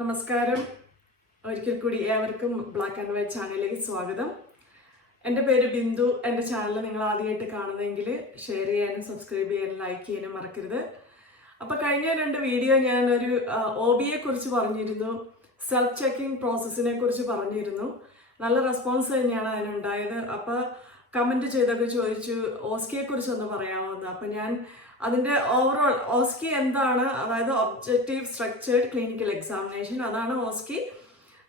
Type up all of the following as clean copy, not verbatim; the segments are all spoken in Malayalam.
നമസ്കാരം. ഒരിക്കൽ കൂടി ഏവർക്കും ബ്ലാക്ക് ആൻഡ് വൈറ്റ് ചാനലിലേക്ക് സ്വാഗതം. എൻ്റെ പേര് ബിന്ദു. എൻ്റെ ചാനൽ നിങ്ങൾ ആദ്യമായിട്ട് കാണുന്നതെങ്കിൽ ഷെയർ ചെയ്യാനും സബ്സ്ക്രൈബ് ചെയ്യാനും ലൈക്ക് ചെയ്യാനും മറക്കരുത്. അപ്പോൾ കഴിഞ്ഞ 2 വീഡിയോ ഞാനൊരു OBയെ കുറിച്ച് പറഞ്ഞിരുന്നു, സെൽഫ് ചെക്കിംഗ് പ്രോസസ്സിനെ കുറിച്ച് പറഞ്ഞിരുന്നു. നല്ല റെസ്പോൺസ് തന്നെയാണ് അതിനുണ്ടായത്. അപ്പോൾ കമൻറ്റ് ചെയ്തൊക്കെ ചോദിച്ചു ഓസ്കിയെ കുറിച്ചൊന്ന് പറയാമെന്ന്. അപ്പോൾ ഞാൻ അതിൻ്റെ ഓവറോൾ ഓസ്കി എന്താണ്, അതായത് ഒബ്ജക്റ്റീവ് സ്ട്രക്ചേർഡ് ക്ലിനിക്കൽ എക്സാമിനേഷൻ, അതാണ് ഓസ്കി.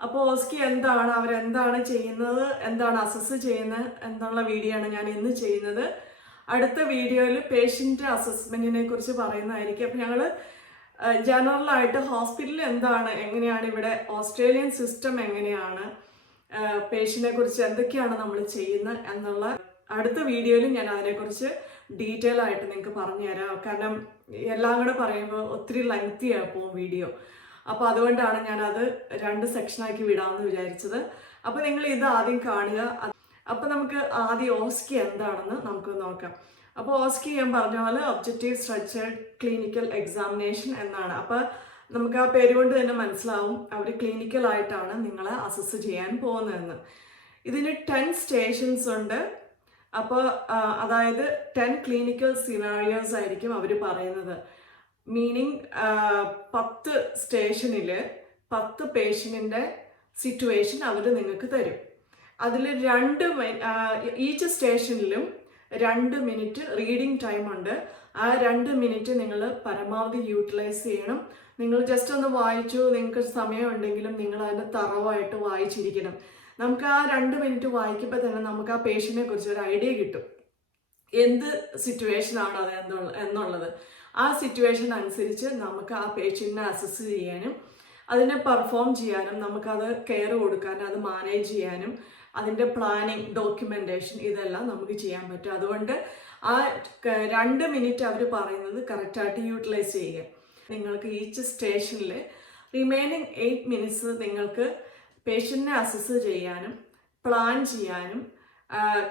അപ്പോൾ ഓസ്കി എന്താണ്, അവരെന്താണ് ചെയ്യുന്നത്, എന്താണ് അസസ് ചെയ്യുന്നത് എന്നുള്ള വീഡിയോ ആണ് ഞാൻ ഇന്ന് ചെയ്യുന്നത്. അടുത്ത വീഡിയോയിൽ പേഷ്യൻ്റ് അസസ്മെൻറ്റിനെ കുറിച്ച് പറയുന്നതായിരിക്കും. അപ്പോൾ ഞങ്ങൾ ജനറലായിട്ട് ഹോസ്പിറ്റലിൽ എന്താണ്, എങ്ങനെയാണ് ഇവിടെ ഓസ്ട്രേലിയൻ സിസ്റ്റം എങ്ങനെയാണ്, പേഷ്യൻറ്റിനെ കുറിച്ച് എന്തൊക്കെയാണ് നമ്മൾ ചെയ്യുന്നത് എന്നുള്ള അടുത്ത വീഡിയോയിൽ ഞാൻ അതിനെക്കുറിച്ച് ഡീറ്റെയിൽ ആയിട്ട് നിങ്ങൾക്ക് പറഞ്ഞു തരാം. കാരണം എല്ലാം കൂടെ പറയുമ്പോൾ ഒത്തിരി ലെങ്തി ആയിപ്പോവും വീഡിയോ. അപ്പോൾ അതുകൊണ്ടാണ് ഞാനത് 2 സെക്ഷനാക്കി വിടാമെന്ന് വിചാരിച്ചത്. അപ്പോൾ നിങ്ങൾ ഇത് ആദ്യം കാണുക. അപ്പോൾ നമുക്ക് ആദ്യം ഓസ്കി എന്താണെന്ന് നമുക്ക് നോക്കാം. അപ്പോൾ ഓസ്കി ഞാൻ പറഞ്ഞ പോലെ ഒബ്ജക്റ്റീവ് സ്ട്രക്ചേർഡ് ക്ലിനിക്കൽ എക്സാമിനേഷൻ എന്നാണ്. അപ്പോൾ നമുക്ക് ആ പേര് കൊണ്ട് തന്നെ മനസ്സിലാവും അവർ ക്ലിനിക്കലായിട്ടാണ് നിങ്ങളെ അസസ് ചെയ്യാൻ പോകുന്നതെന്ന്. ഇതിന് 10 സ്റ്റേഷൻസ് ഉണ്ട്. അപ്പോൾ അതായത് 10 ക്ലിനിക്കൽ സിനാരിയോസ് ആയിരിക്കും അവർ പറയുന്നത്. മീനിങ് 10 സ്റ്റേഷനിൽ 10 പേഷ്യൻറ്റിൻ്റെ സിറ്റുവേഷൻ അവർ നിങ്ങൾക്ക് തരും. അതിൽ ഈച്ച് സ്റ്റേഷനിലും 2 മിനിറ്റ് റീഡിങ് ടൈം ഉണ്ട്. ആ 2 മിനിറ്റ് നിങ്ങൾ പരമാവധി യൂട്ടിലൈസ് ചെയ്യണം. നിങ്ങൾ ജസ്റ്റ് ഒന്ന് വായിച്ചു, നിങ്ങൾക്ക് സമയമുണ്ടെങ്കിലും നിങ്ങൾ അതിനെ തറവായിട്ട് വായിച്ചിരിക്കണം. നമുക്ക് ആ 2 മിനിറ്റ് വായിക്കുമ്പോൾ തന്നെ നമുക്ക് ആ പേഷ്യൻറ്റിനെ കുറിച്ച് ഒരു ഐഡിയ കിട്ടും, എന്ത് സിറ്റുവേഷനാണ് അത് എന്നുള്ളത്. ആ സിറ്റുവേഷൻ അനുസരിച്ച് നമുക്ക് ആ പേഷ്യൻറ്റിനെ അസസ് ചെയ്യാനും അതിനെ പെർഫോം ചെയ്യാനും നമുക്കത് കെയർ കൊടുക്കാനും അത് മാനേജ് ചെയ്യാനും അതിൻ്റെ പ്ലാനിങ്, ഡോക്യുമെൻറ്റേഷൻ ഇതെല്ലാം നമുക്ക് ചെയ്യാൻ പറ്റും. അതുകൊണ്ട് ആ 2 മിനിറ്റ് അവർ പറയുന്നത് കറക്റ്റായിട്ട് യൂട്ടിലൈസ് ചെയ്യുക. നിങ്ങൾക്ക് ഈച്ച് സ്റ്റേഷനിൽ റിമൈനിങ് 8 മിനിറ്റ്സ് നിങ്ങൾക്ക് പേഷ്യൻറ്റിനെ അസസ് ചെയ്യാനും പ്ലാൻ ചെയ്യാനും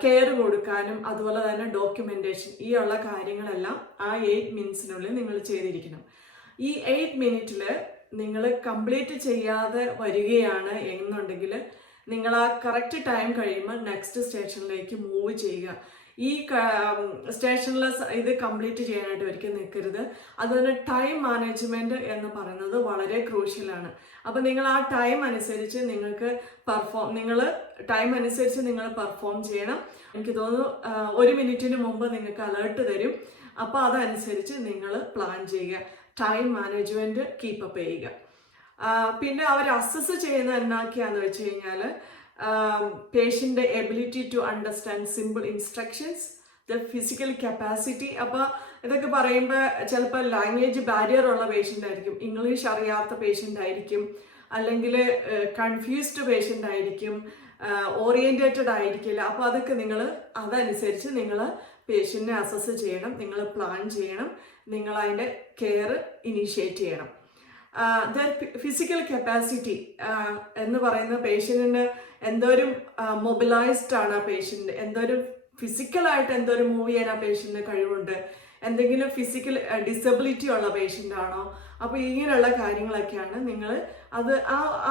കെയർ കൊടുക്കാനും അതുപോലെ തന്നെ ഡോക്യുമെൻറ്റേഷൻ ഈ ഉള്ള കാര്യങ്ങളെല്ലാം ആ 8 മിനിറ്റ്സിനുള്ളിൽ നിങ്ങൾ ചെയ്തിരിക്കണം. ഈ 8 മിനിറ്റിൽ നിങ്ങൾ കംപ്ലീറ്റ് ചെയ്യാതെ വരികയാണ് എന്നുണ്ടെങ്കിൽ നിങ്ങൾ ആ കറക്റ്റ് ടൈം കഴിയുമ്പോൾ നെക്സ്റ്റ് സ്റ്റേഷനിലേക്ക് മൂവ് ചെയ്യുക. ഈ സ്റ്റേഷനിൽ ഇത് കംപ്ലീറ്റ് ചെയ്യാനായിട്ട് ഒരിക്കലും നിൽക്കരുത്. അതുപോലെ ടൈം മാനേജ്മെൻറ്റ് എന്ന് പറയുന്നത് വളരെ ക്രൂഷ്യലാണ്. അപ്പോൾ നിങ്ങൾ ആ ടൈം അനുസരിച്ച് നിങ്ങൾ പെർഫോം ചെയ്യണം. എനിക്ക് തോന്നുന്നു 1 മിനിറ്റിന് മുമ്പ് നിങ്ങൾക്ക് അലേർട്ട് തരും. അപ്പോൾ അതനുസരിച്ച് നിങ്ങൾ പ്ലാൻ ചെയ്യുക, ടൈം മാനേജ്മെൻറ്റ് കീപ്പപ്പ് ചെയ്യുക. പിന്നെ അവർ അസസ് ചെയ്യുന്നത് എന്നാക്കിയാന്ന് വെച്ച് കഴിഞ്ഞാൽ പേഷ്യൻ്റെ ability to understand simple instructions, the physical capacity. അപ്പോൾ ഇതൊക്കെ പറയുമ്പോൾ ചിലപ്പോൾ ലാംഗ്വേജ് ബാരിയർ ഉള്ള പേഷ്യൻ്റ് ആയിരിക്കും, ഇംഗ്ലീഷ് അറിയാത്ത പേഷ്യൻ്റ് ആയിരിക്കും, അല്ലെങ്കിൽ കൺഫ്യൂസ്ഡ് പേഷ്യൻ്റ് ആയിരിക്കും, ഓറിയൻറ്റേറ്റഡ് ആയിരിക്കില്ല. അപ്പോൾ അതൊക്കെ അതനുസരിച്ച് നിങ്ങൾ പേഷ്യൻറ്റിനെ അസസ് ചെയ്യണം, നിങ്ങൾ പ്ലാൻ ചെയ്യണം, നിങ്ങൾ അതിൻ്റെ കെയർ ഇനീഷ്യേറ്റ് ചെയ്യണം. ഫിസിക്കൽ കപ്പാസിറ്റി എന്ന് പറയുന്ന പേഷ്യൻറ്റിന് എന്തോരം മൊബിലൈസ്ഡ് ആണ് ആ പേഷ്യൻ്റ്, എന്തോരം ഫിസിക്കലായിട്ട് എന്തോരം മൂവ് ചെയ്യാൻ ആ പേഷ്യൻറ്റിന് കഴിവുണ്ട്, എന്തെങ്കിലും ഫിസിക്കൽ ഡിസബിലിറ്റി ഉള്ള പേഷ്യൻ്റ് ആണോ. അപ്പോൾ ഇങ്ങനെയുള്ള കാര്യങ്ങളൊക്കെയാണ് നിങ്ങൾ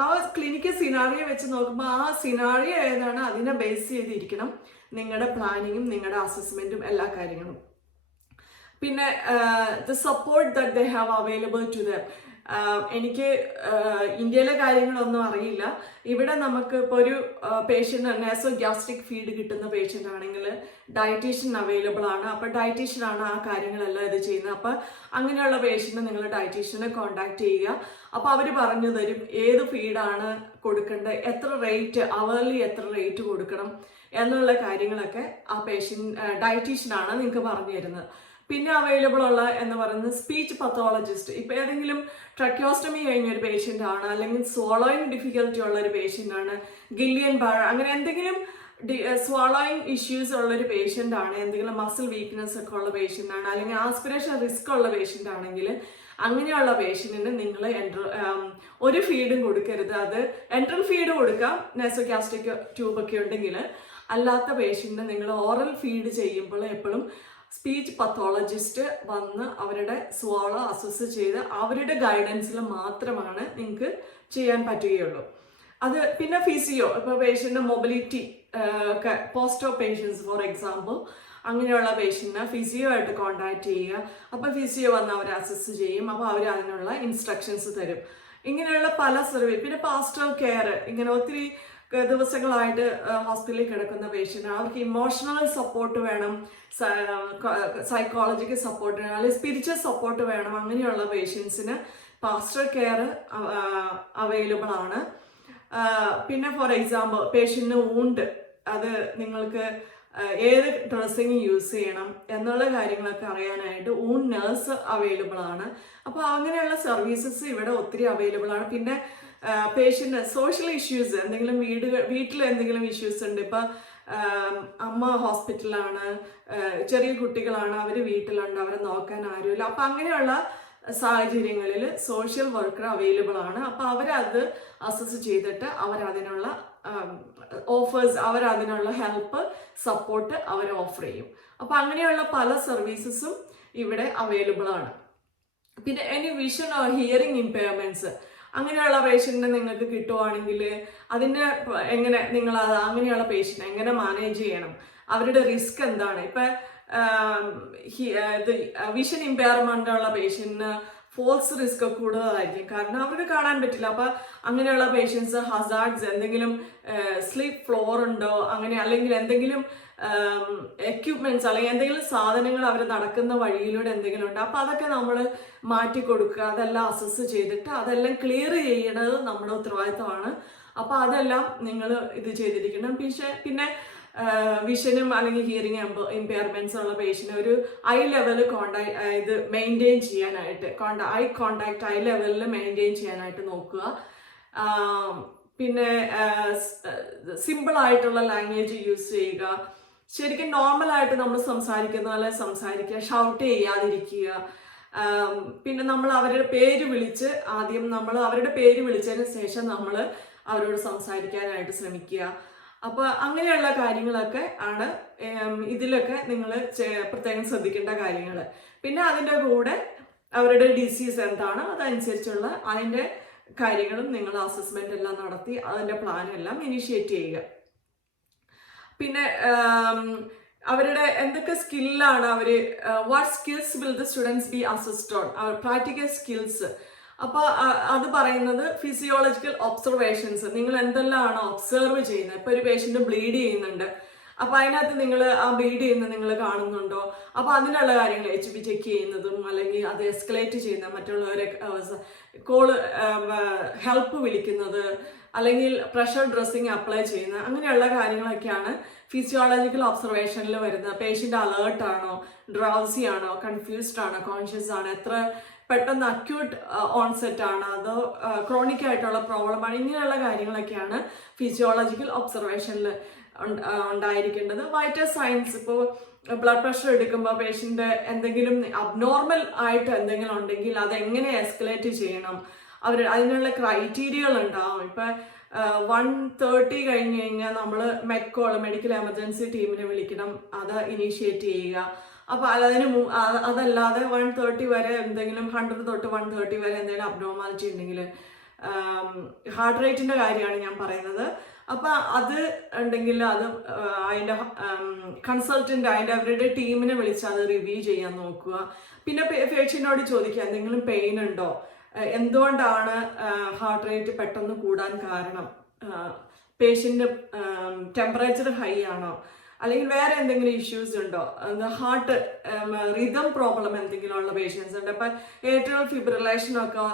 ആ ക്ലിനിക്കൽ സിനാറിയോ വെച്ച് നോക്കുമ്പോൾ ആ സിനാറിയോ ഏതാണ് അതിനെ ബേസ് ചെയ്തിരിക്കണം നിങ്ങളുടെ പ്ലാനിങ്ങും നിങ്ങളുടെ അസസ്മെൻറ്റും എല്ലാ കാര്യങ്ങളും. പിന്നെ the support that they have available to them. എനിക്ക് ഇന്ത്യയിലെ കാര്യങ്ങളൊന്നും അറിയില്ല. ഇവിടെ നമുക്ക് ഇപ്പോൾ ഒരു പേഷ്യൻ്റ് നാസോ ഗ്യാസ്ട്രിക് ഫീഡ് കിട്ടുന്ന പേഷ്യൻ്റ് ആണെങ്കിൽ ഡയറ്റീഷ്യൻ അവൈലബിൾ ആണ്. അപ്പോൾ ഡയറ്റീഷ്യനാണ് ആ കാര്യങ്ങളെല്ലാം ഇത് ചെയ്യുന്നത്. അപ്പോൾ അങ്ങനെയുള്ള പേഷ്യൻറ്റ് നിങ്ങൾ ഡയറ്റീഷ്യനെ കോൺടാക്ട് ചെയ്യുക. അപ്പോൾ അവർ പറഞ്ഞു തരും ഏത് ഫീഡാണ് കൊടുക്കേണ്ടത്, എത്ര റേറ്റ്, അവർലി എത്ര റേറ്റ് കൊടുക്കണം എന്നുള്ള കാര്യങ്ങളൊക്കെ ആ ഡയറ്റീഷ്യനാണ് നിങ്ങൾക്ക് പറഞ്ഞു തരുന്നത്. പിന്നെ അവൈലബിൾ ഉള്ള എന്ന് പറയുന്നത് സ്പീച്ച് പത്തോളജിസ്റ്റ്. ഇപ്പോൾ ഏതെങ്കിലും ട്രക്യോസ്റ്റമി കഴിഞ്ഞൊരു പേഷ്യൻ്റ് ആണ്, അല്ലെങ്കിൽ സ്വോളോയിങ് ഡിഫിക്കൽറ്റി ഉള്ള ഒരു പേഷ്യൻ്റ് ആണ്, ഗില്ലിയൻ ബാർ അങ്ങനെ എന്തെങ്കിലും സ്വോളോയിങ് ഇഷ്യൂസ് ഉള്ളൊരു പേഷ്യൻ്റ് ആണ്, എന്തെങ്കിലും മസിൽ വീക്ക്നെസ് ഒക്കെ ഉള്ള പേഷ്യൻ്റ് ആണ്, അല്ലെങ്കിൽ ആസ്പിറേഷൻ റിസ്ക് ഉള്ള പേഷ്യൻ്റ് ആണെങ്കിൽ അങ്ങനെയുള്ള പേഷ്യൻറ്റിന് നിങ്ങൾ ഒരു ഫീഡും കൊടുക്കരുത്. അത് എൻട്രൽ ഫീഡ് കൊടുക്കാം, നാസോഗ്യാസ്ട്രിക് ട്യൂബൊക്കെ ഉണ്ടെങ്കിൽ. അല്ലാത്ത പേഷ്യൻറ്റിന് നിങ്ങൾ ഓറൽ ഫീഡ് ചെയ്യുമ്പോൾ എപ്പോഴും സ്പീച്ച് പത്തോളജിസ്റ്റ് വന്ന് അവരുടെ സ്വാളോ അസസ് ചെയ്ത് അവരുടെ ഗൈഡൻസിൽ മാത്രമാണ് നിങ്ങൾക്ക് ചെയ്യാൻ പറ്റുകയുള്ളൂ. അത് പിന്നെ ഫിസിയോ, ഇപ്പോൾ പേഷ്യൻ്റെ മൊബിലിറ്റി ഒക്കെ പോസ്റ്റോ പേഷ്യൻസ് ഫോർ എക്സാമ്പിൾ, അങ്ങനെയുള്ള പേഷ്യൻറ്റിനെ ഫിസിയോ ആയിട്ട് കോണ്ടാക്ട് ചെയ്യുക. അപ്പോൾ ഫിസിയോ വന്ന് അവരെ അസസ് ചെയ്യും. അപ്പോൾ അവർ അതിനുള്ള ഇൻസ്ട്രക്ഷൻസ് തരും. ഇങ്ങനെയുള്ള പല സർവീസ്. പിന്നെ പാസ്റ്റൽ കെയർ, ഇങ്ങനെ ഒത്തിരി ദിവസങ്ങളായിട്ട് ഹോസ്പിറ്റലിൽ കിടക്കുന്ന പേഷ്യൻ്റ്, അവർക്ക് ഇമോഷണൽ സപ്പോർട്ട് വേണം, സൈക്കോളജിക്കൽ സപ്പോർട്ട് വേണം, അല്ലെങ്കിൽ സ്പിരിച്വൽ സപ്പോർട്ട് വേണം. അങ്ങനെയുള്ള പേഷ്യൻസിന് പാസ്റ്റൽ കെയർ അവൈലബിൾ ആണ്. പിന്നെ ഫോർ എക്സാമ്പിൾ പേഷ്യൻറ്റിന് വൂണ്ട്, അത് നിങ്ങൾക്ക് ഏത് ഡ്രസ്സിങ് യൂസ് ചെയ്യണം എന്നുള്ള കാര്യങ്ങളൊക്കെ അറിയാനായിട്ട് നേഴ്സ് അവൈലബിൾ ആണ്. അപ്പോൾ അങ്ങനെയുള്ള സർവീസസ് ഇവിടെ ഒത്തിരി അവൈലബിൾ ആണ്. പിന്നെ പേഷ്യൻ്റ് സോഷ്യൽ ഇഷ്യൂസ്, എന്തെങ്കിലും വീട്ടിൽ എന്തെങ്കിലും ഇഷ്യൂസ് ഉണ്ട്, ഇപ്പം അമ്മ ഹോസ്പിറ്റലാണ്, ചെറിയ കുട്ടികളാണ്, അവർ വീട്ടിലുണ്ട്, അവരെ നോക്കാൻ ആരുമില്ല. അപ്പം അങ്ങനെയുള്ള സാഹചര്യങ്ങളിൽ സോഷ്യൽ വർക്കർ അവൈലബിൾ ആണ്. അപ്പോൾ അവരത് അസസ് ചെയ്തിട്ട് അവരതിനുള്ള ഓഫേഴ്സ്, അവരതിനുള്ള ഹെൽപ്പ്, സപ്പോർട്ട് അവർ ഓഫർ ചെയ്യും. അപ്പോൾ അങ്ങനെയുള്ള പല സർവീസസും ഇവിടെ അവൈലബിൾ ആണ്. പിന്നെ ഇനി വിഷൻ ഓർ ഹിയറിംഗ് ഇമ്പയർമെൻറ്റ്സ്, അങ്ങനെയുള്ള പേഷ്യൻറ്റിനെ നിങ്ങൾക്ക് കിട്ടുവാണെങ്കിൽ അതിൻ്റെ എങ്ങനെ നിങ്ങൾ അങ്ങനെയുള്ള പേഷ്യൻ്റ് എങ്ങനെ മാനേജ് ചെയ്യണം, അവരുടെ റിസ്ക് എന്താണ്. ഇപ്പം വിഷൻ ഇമ്പയർമെൻ്റ് ഉള്ള പേഷ്യൻറ്റിന് ഫോൾസ് റിസ്ക് കൂടുതലായിരിക്കും, കാരണം അവർക്ക് കാണാൻ പറ്റില്ല. അപ്പം അങ്ങനെയുള്ള പേഷ്യൻസ് ഹസാർഡ്സ്, എന്തെങ്കിലും സ്ലീപ്പ് ഫ്ലോർ ഉണ്ടോ, അങ്ങനെ അല്ലെങ്കിൽ എന്തെങ്കിലും എക്യുപ്മെൻറ്റ്സ് അല്ലെങ്കിൽ എന്തെങ്കിലും സാധനങ്ങൾ അവർ നടക്കുന്ന വഴിയിലൂടെ എന്തെങ്കിലും ഉണ്ട്, അപ്പോൾ അതൊക്കെ നമ്മൾ മാറ്റി കൊടുക്കുക, അതെല്ലാം അസസ് ചെയ്തിട്ട് അതെല്ലാം ക്ലിയർ ചെയ്യണത് നമ്മുടെ ഉത്തരവാദിത്തമാണ്. അപ്പോൾ അതെല്ലാം നിങ്ങൾ ഇത് ചെയ്തിരിക്കണം. പിന്നെ വിഷനും അല്ലെങ്കിൽ ഹിയറിംഗ് ഇമ്പയർമെൻറ്റ്സ് ഉള്ള പേഷ്യൻ്റ് ഒരു ഐ ലെവൽ ഇത് മെയിൻറ്റെയിൻ ചെയ്യാനായിട്ട്, ഐ കോണ്ടാക്ട് ഐ ലെവലിൽ മെയിൻറ്റെയിൻ ചെയ്യാനായിട്ട് നോക്കുക. പിന്നെ സിമ്പിളായിട്ടുള്ള ലാംഗ്വേജ് യൂസ് ചെയ്യുക, ശരിക്കും നോർമലായിട്ട് നമ്മൾ സംസാരിക്കുന്ന പോലെ സംസാരിക്കുക, ഷൗട്ട് ചെയ്യാതിരിക്കുക. പിന്നെ നമ്മൾ അവരുടെ പേര് വിളിച്ച് ആദ്യം നമ്മൾ അവരുടെ പേര് വിളിച്ചതിന് ശേഷം നമ്മൾ അവരോട് സംസാരിക്കാനായിട്ട് ശ്രമിക്കുക. അപ്പോൾ അങ്ങനെയുള്ള കാര്യങ്ങളൊക്കെ ആണ് ഇതിലൊക്കെ നിങ്ങൾ പ്രത്യേകം ശ്രദ്ധിക്കേണ്ട കാര്യങ്ങൾ. പിന്നെ അതിൻ്റെ കൂടെ അവരുടെ ഡിസീസ് എന്താണ്, അതനുസരിച്ചുള്ള അതിൻ്റെ കാര്യങ്ങളും നിങ്ങൾ അസസ്മെൻ്റ് എല്ലാം നടത്തി അതിൻ്റെ പ്ലാൻ എല്ലാം ഇനിഷ്യേറ്റ് ചെയ്യുക. പിന്നെ അവരുടെ എന്തൊക്കെ സ്കില്ലാണ് അവർ, what skills will the students be assessed on, practical skills. അപ്പോൾ അത് പറയുന്നത് ഫിസിയോളജിക്കൽ ഒബ്സർവേഷൻസ്, നിങ്ങൾ എന്തെല്ലാമാണ് ഒബ്സർവ് ചെയ്യുന്നത്. ഇപ്പോൾ ഒരു പേഷ്യൻ്റ് ബ്ലീഡ് ചെയ്യുന്നുണ്ട്, അപ്പോൾ അതിനകത്ത് നിങ്ങൾ ആ ബ്ലീഡ് ചെയ്യുന്നത് നിങ്ങൾ കാണുന്നുണ്ടോ, അപ്പോൾ അതിനുള്ള കാര്യങ്ങൾ HB ചെക്ക് ചെയ്യുന്നതും അല്ലെങ്കിൽ അത് എസ്കലേറ്റ് ചെയ്യുന്ന മറ്റുള്ളവരെ ഹെൽപ്പ് വിളിക്കുന്നത് അല്ലെങ്കിൽ പ്രഷർ ഡ്രസ്സിങ് അപ്ലൈ ചെയ്യുന്നത്, അങ്ങനെയുള്ള കാര്യങ്ങളൊക്കെയാണ് ഫിസിയോളജിക്കൽ ഒബ്സർവേഷനിൽ വരുന്നത്. പേഷ്യൻ്റ് അലേർട്ടാണോ, ഡ്രൗസി ആണോ, കൺഫ്യൂസ്ഡ് ആണോ, കോൺഷ്യസ് ആണോ, എത്ര പെട്ടെന്ന് അക്യൂട്ട് ഓൺസെറ്റ് ആണ്, അതോ ക്രോണിക് ആയിട്ടുള്ള പ്രോബ്ലമാണ്, ഇങ്ങനെയുള്ള കാര്യങ്ങളൊക്കെയാണ് ഫിസിയോളജിക്കൽ ഒബ്സർവേഷനിൽ ഉണ്ടായിരിക്കേണ്ടത്. വൈറ്റൽ സയൻസ്, ഇപ്പോൾ ബ്ലഡ് പ്രഷർ എടുക്കുമ്പോൾ പേഷ്യൻ്റ് എന്തെങ്കിലും അബ്നോർമൽ ആയിട്ട് എന്തെങ്കിലും ഉണ്ടെങ്കിൽ അതെങ്ങനെ എസ്കലേറ്റ് ചെയ്യണം, അതിനുള്ള ക്രൈറ്റീരിയകൾ ഉണ്ടാവും. ഇപ്പം 1:30 കഴിഞ്ഞ് കഴിഞ്ഞാൽ നമ്മൾ മെഡിക്കൽ എമർജൻസി ടീമിനെ വിളിക്കണം, അത് ഇനീഷ്യേറ്റ് ചെയ്യുക. അപ്പോൾ അതല്ലാതെ 1:30 വരെ എന്തെങ്കിലും 100 തൊട്ട് 1:30 വരെ എന്തെങ്കിലും അബ്നോർമാലിറ്റി ഉണ്ടെങ്കിൽ, ഹാർട്ട് റേറ്റിൻ്റെ കാര്യമാണ് ഞാൻ പറയുന്നത്. അപ്പോൾ അത് ഉണ്ടെങ്കിൽ അത് അതിൻ്റെ കൺസൾട്ടൻ്റ് അവരുടെ ടീമിനെ വിളിച്ച് അത് റിവ്യൂ ചെയ്യാൻ നോക്കുക. പിന്നെ പേഷ്യൻ്റിനോട് ചോദിക്കുക എന്തെങ്കിലും പെയിൻ ഉണ്ടോ, എന്തുകൊണ്ടാണ് ഹാർട്ട് റേറ്റ് പെട്ടെന്ന് കൂടാൻ കാരണം, പേഷ്യൻ്റ് ടെമ്പറേച്ചർ ഹൈ ആണോ, അല്ലെങ്കിൽ വേറെ എന്തെങ്കിലും ഇഷ്യൂസ് ഉണ്ടോ, ഹാർട്ട് റിതം പ്രോബ്ലം എന്തെങ്കിലും ഉള്ള പേഷ്യൻസ് ഉണ്ട്. അപ്പം ഏട്രിയൽ ഫിബ്രിലേഷനൊക്കെ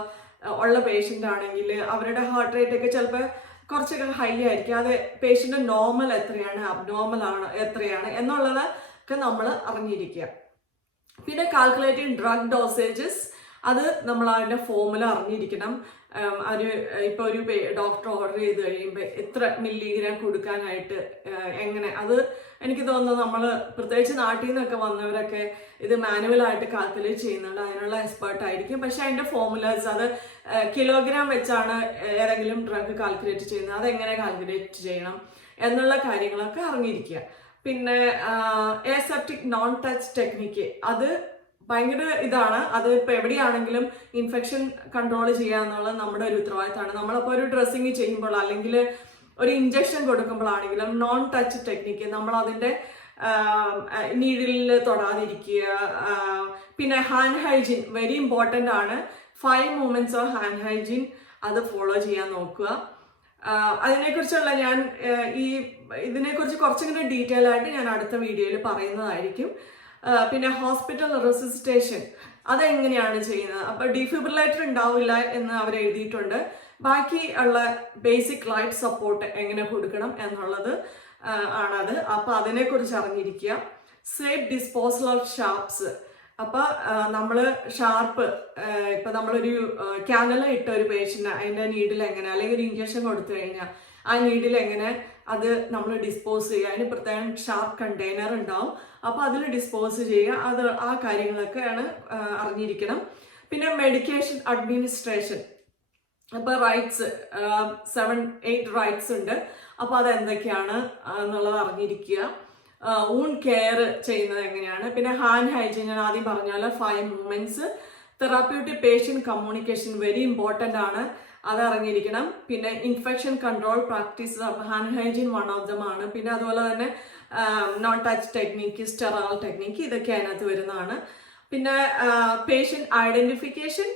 ഉള്ള പേഷ്യൻ്റ് ആണെങ്കിൽ അവരുടെ ഹാർട്ട് റേറ്റ് ഒക്കെ ചിലപ്പോൾ കുറച്ചൊക്കെ ഹൈ ആയിരിക്കും. അത് പേഷ്യൻ്റ് നോർമൽ എത്രയാണ്, അബ്നോർമൽ ആണ് എത്രയാണ് എന്നുള്ളതൊക്കെ നമ്മൾ അറിഞ്ഞിരിക്കുക. പിന്നെ കാൽക്കുലേറ്റിംഗ് ഡ്രഗ് ഡോസേജസ്, അത് നമ്മൾ അതിൻ്റെ ഫോമുല അറിഞ്ഞിരിക്കണം. ഇപ്പോൾ ഒരു ഡോക്ടർ ഓർഡർ ചെയ്ത് കഴിയുമ്പോൾ എത്ര മില്ലിഗ്രാം കൊടുക്കാനായിട്ട് എങ്ങനെ, അത് എനിക്ക് തോന്നുന്നു നമ്മൾ പ്രത്യേകിച്ച് നാട്ടിൽ നിന്നൊക്കെ വന്നവരൊക്കെ ഇത് മാനുവലായിട്ട് കാൽക്കുലേറ്റ് ചെയ്യുന്നുണ്ട്, അതിനുള്ള എക്സ്പേർട്ട് ആയിരിക്കും. പക്ഷെ അതിൻ്റെ ഫോമുലേഴ്സ് അത് കിലോഗ്രാം വെച്ചാണ് ഏതെങ്കിലും ഡ്രഗ് കാൽക്കുലേറ്റ് ചെയ്യുന്നത്, അതെങ്ങനെ കാൽക്കുലേറ്റ് ചെയ്യണം എന്നുള്ള കാര്യങ്ങളൊക്കെ അറിഞ്ഞിരിക്കുക. പിന്നെ എസെപ്റ്റിക് നോൺ ടച്ച് ടെക്നിക്ക്, അത് ഭയങ്കര ഇതാണ്. അത് ഇപ്പോൾ എവിടെയാണെങ്കിലും ഇൻഫെക്ഷൻ കൺട്രോൾ ചെയ്യുക എന്നുള്ളത് നമ്മുടെ ഒരു ഉത്തരവാദിത്തമാണ്. നമ്മളപ്പോൾ ഒരു ഡ്രസ്സിങ് ചെയ്യുമ്പോൾ അല്ലെങ്കിൽ ഒരു ഇഞ്ചക്ഷൻ കൊടുക്കുമ്പോഴാണെങ്കിലും നോൺ ടച്ച് ടെക്നിക്ക്, നമ്മൾ അതിൻ്റെ നീഡിലിൽ തൊടാതിരിക്കുക. പിന്നെ ഹാൻഡ് ഹൈജീൻ വെരി ഇമ്പോർട്ടൻ്റ് ആണ്. 5 മൂമെന്റ്സ് ഓഫ് ഹാൻഡ് ഹൈജീൻ അത് ഫോളോ ചെയ്യാൻ നോക്കുക. അതിനെക്കുറിച്ചുള്ള ഞാൻ ഇതിനെക്കുറിച്ച് കുറച്ചുകൂടി ഡീറ്റെയിൽ ആയിട്ട് ഞാൻ അടുത്ത വീഡിയോയിൽ പറയുന്നതായിരിക്കും. പിന്നെ ഹോസ്പിറ്റൽ റെസിസ്റ്റേഷൻ അതെങ്ങനെയാണ് ചെയ്യുന്നത്. അപ്പോൾ ഡിഫിബ്രിലേറ്റർ ഉണ്ടാവില്ല എന്ന് അവർ എഴുതിയിട്ടുണ്ട്. ബാക്കി ഉള്ള ബേസിക് ലൈഫ് സപ്പോർട്ട് എങ്ങനെ കൊടുക്കണം എന്നുള്ളത് ആണത്. അപ്പോൾ അതിനെക്കുറിച്ച് അറിഞ്ഞിരിക്കുക. Safe disposal of sharps. അപ്പോൾ നമ്മൾ ഷാർപ്പ് ഇപ്പം നമ്മളൊരു ക്യാനല ഇട്ട ഒരു പേഷ്യൻ്റ് അതിൻ്റെ നീഡിൽ എങ്ങനെ, അല്ലെങ്കിൽ ഒരു ഇഞ്ചക്ഷൻ കൊടുത്തു കഴിഞ്ഞാൽ ആ നീഡിൽ എങ്ങനെ അത് നമ്മൾ ഡിസ്പോസ് ചെയ്യുക, അതിന് പ്രത്യേകം ഷാർപ്പ് കണ്ടെയ്നർ ഉണ്ടാവും. അപ്പോൾ അതിൽ ഡിസ്പോസ് ചെയ്യുക, അത് ആ കാര്യങ്ങളൊക്കെയാണ് അറിഞ്ഞിരിക്കണം. പിന്നെ മെഡിക്കേഷൻ അഡ്മിനിസ്ട്രേഷൻ, അപ്പോൾ റൈറ്റ്സ് 7-8 റൈറ്റ്സ് ഉണ്ട്. അപ്പോൾ അതെന്തൊക്കെയാണ് എന്നുള്ളത് അറിഞ്ഞിരിക്കുക. വൂണ്ട് കെയർ ചെയ്യുന്നത് എങ്ങനെയാണ്. പിന്നെ ഹാൻഡ് ഹൈജീൻ ഞാൻ ആദ്യം പറഞ്ഞ പോലെ 5 moments. Therapeutic patient communication very important ആണ്, അത് അറിഞ്ഞിരിക്കണം. പിന്നെ infection control practice, hand hygiene one of them ആണ്. പിന്നെ അതുപോലെ തന്നെ non touch technique, sterile technique, ഇതൊക്കെ അതിനകത്ത് വരുന്നതാണ്. പിന്നെ പേഷ്യൻറ്റ് ഐഡൻറ്റിഫിക്കേഷൻ,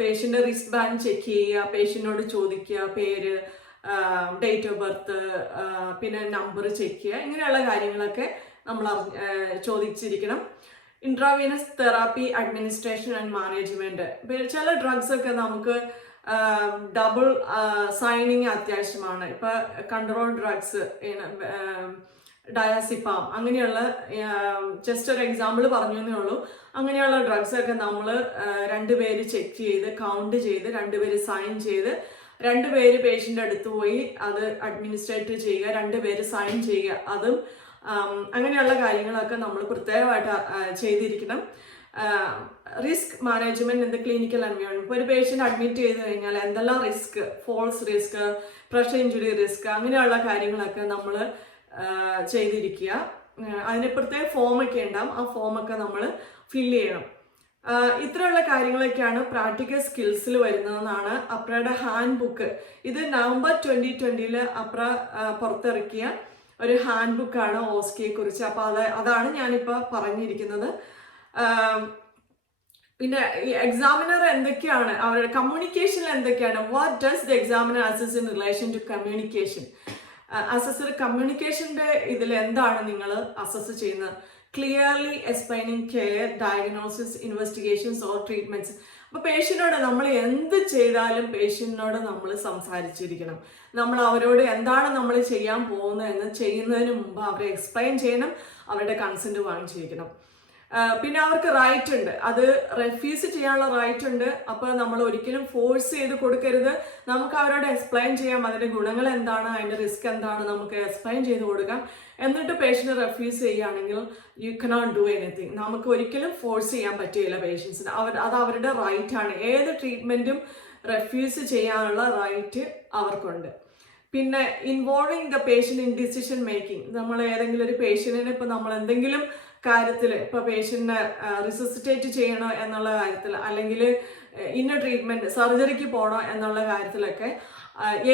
പേഷ്യൻ്റെ റിസ്റ്റ് ബാൻഡ് ചെക്ക് ചെയ്യുക, പേഷ്യനോട് ചോദിക്കുക പേര്, ഡേറ്റ് ഓഫ് ബർത്ത്, പിന്നെ നമ്പർ ചെക്ക് ചെയ്യുക, ഇങ്ങനെയുള്ള കാര്യങ്ങളൊക്കെ നമ്മൾ ചോദിച്ചിരിക്കണം. Intravenous therapy administration and management. ചില ഡ്രഗ്സ് ഒക്കെ നമുക്ക് ഡബിൾ സൈനിങ് അത്യാവശ്യമാണ്. ഇപ്പോൾ കൺട്രോൾ ഡ്രഗ്സ്, ഡയാസിപ്പാം, അങ്ങനെയുള്ള ജസ്റ്റ് ഒരു എക്സാമ്പിൾ പറഞ്ഞു എന്നേ ഉള്ളൂ. അങ്ങനെയുള്ള ഡ്രഗ്സ് ഒക്കെ നമ്മൾ 2 പേര് ചെക്ക് ചെയ്ത് കൗണ്ട് ചെയ്ത് 2 പേര് സൈൻ ചെയ്ത് 2 പേര് പേഷ്യൻ്റെ അടുത്ത് പോയി അത് അഡ്മിനിസ്ട്രേറ്റ് ചെയ്യുക, 2 പേര് സൈൻ ചെയ്യുക, അതും അങ്ങനെയുള്ള കാര്യങ്ങളൊക്കെ നമ്മൾ പ്രത്യേകമായിട്ട് ചെയ്തിരിക്കണം. Risk management in the clinical environment. ഇപ്പോൾ ഒരു പേഷ്യൻ്റ് അഡ്മിറ്റ് ചെയ്ത് കഴിഞ്ഞാൽ എന്തെല്ലാം risk, falls risk, pressure injury risk, അങ്ങനെയുള്ള കാര്യങ്ങളൊക്കെ നമ്മൾ ചെയ്തിരിക്കുക. അതിന് പ്രത്യേക ഫോമൊക്കെ ഉണ്ടാവും, ആ ഫോമൊക്കെ നമ്മൾ ഫില്ല് ചെയ്യണം. ഇത്രയുള്ള കാര്യങ്ങളൊക്കെയാണ് പ്രാക്ടിക്കൽ സ്കിൽസിൽ വരുന്നതെന്നാണ് അപ്രയുടെ ഹാൻഡ് ബുക്ക്. ഇത് നവംബർ 2020 അപ്ര പുറത്തിറക്കിയ ഒരു ഹാൻഡ് ബുക്കാണ് ഓസ്കിയെ കുറിച്ച്. അപ്പോൾ അതാണ് ഞാനിപ്പോൾ പറഞ്ഞിരിക്കുന്നത്. പിന്നെ ഈ എക്സാമിനർ എന്തൊക്കെയാണ്, അവരുടെ കമ്മ്യൂണിക്കേഷനിൽ എന്തൊക്കെയാണ്, what does the examiner assess in relation to communication. Assessor കമ്മ്യൂണിക്കേഷൻ്റെ ഇതിൽ എന്താണ് നിങ്ങൾ അസസ് ചെയ്യുന്നത്? Clearly explaining care, diagnosis, investigations or treatments. അപ്പോൾ പേഷ്യനോട് നമ്മൾ എന്ത് ചെയ്താലും പേഷ്യനോട് നമ്മൾ സംസാരിച്ചിരിക്കണം. നമ്മൾ അവരോട് എന്താണ് നമ്മൾ ചെയ്യാൻ പോകുന്നതെന്ന് ചെയ്യുന്നതിന് മുമ്പ് അവരെ എക്സ്പ്ലെയിൻ ചെയ്യണം, അവരുടെ കൺസെന്റ് വാങ്ങിച്ചിരിക്കണം. പിന്നെ അവർക്ക് റൈറ്റ് ഉണ്ട്, അത് റെഫ്യൂസ് ചെയ്യാനുള്ള റൈറ്റ് ഉണ്ട്. അപ്പോൾ നമ്മൾ ഒരിക്കലും ഫോഴ്സ് ചെയ്ത് കൊടുക്കരുത്. നമുക്ക് അവരോട് എക്സ്പ്ലെയിൻ ചെയ്യാം, അതിൻ്റെ ഗുണങ്ങൾ എന്താണ്, അതിൻ്റെ റിസ്ക് എന്താണ്, നമുക്ക് എക്സ്പ്ലെയിൻ ചെയ്ത് കൊടുക്കാം. എന്നിട്ട് പേഷ്യൻ്റ് റെഫ്യൂസ് ചെയ്യുകയാണെങ്കിൽ യു കനോട്ട് ഡു എനിത്തിങ്. നമുക്ക് ഒരിക്കലും ഫോഴ്സ് ചെയ്യാൻ പറ്റുകയില്ല പേഷ്യൻസിന്. അത് അവരുടെ റൈറ്റ് ആണ്. ഏത് ട്രീറ്റ്മെൻറ്റും റെഫ്യൂസ് ചെയ്യാനുള്ള റൈറ്റ് അവർക്കുണ്ട്. പിന്നെ involving the patient in decision making. നമ്മൾ ഏതെങ്കിലും ഒരു പേഷ്യൻറ്റിനെ ഇപ്പോൾ നമ്മൾ എന്തെങ്കിലും കാര്യത്തിൽ, ഇപ്പോൾ പേഷ്യൻറ്റിനെ റിസസിറ്റേറ്റ് ചെയ്യണോ എന്നുള്ള കാര്യത്തിൽ, അല്ലെങ്കിൽ ഇന്ന ട്രീറ്റ്മെൻറ്റ് സർജറിക്ക് പോകണോ എന്നുള്ള കാര്യത്തിലൊക്കെ,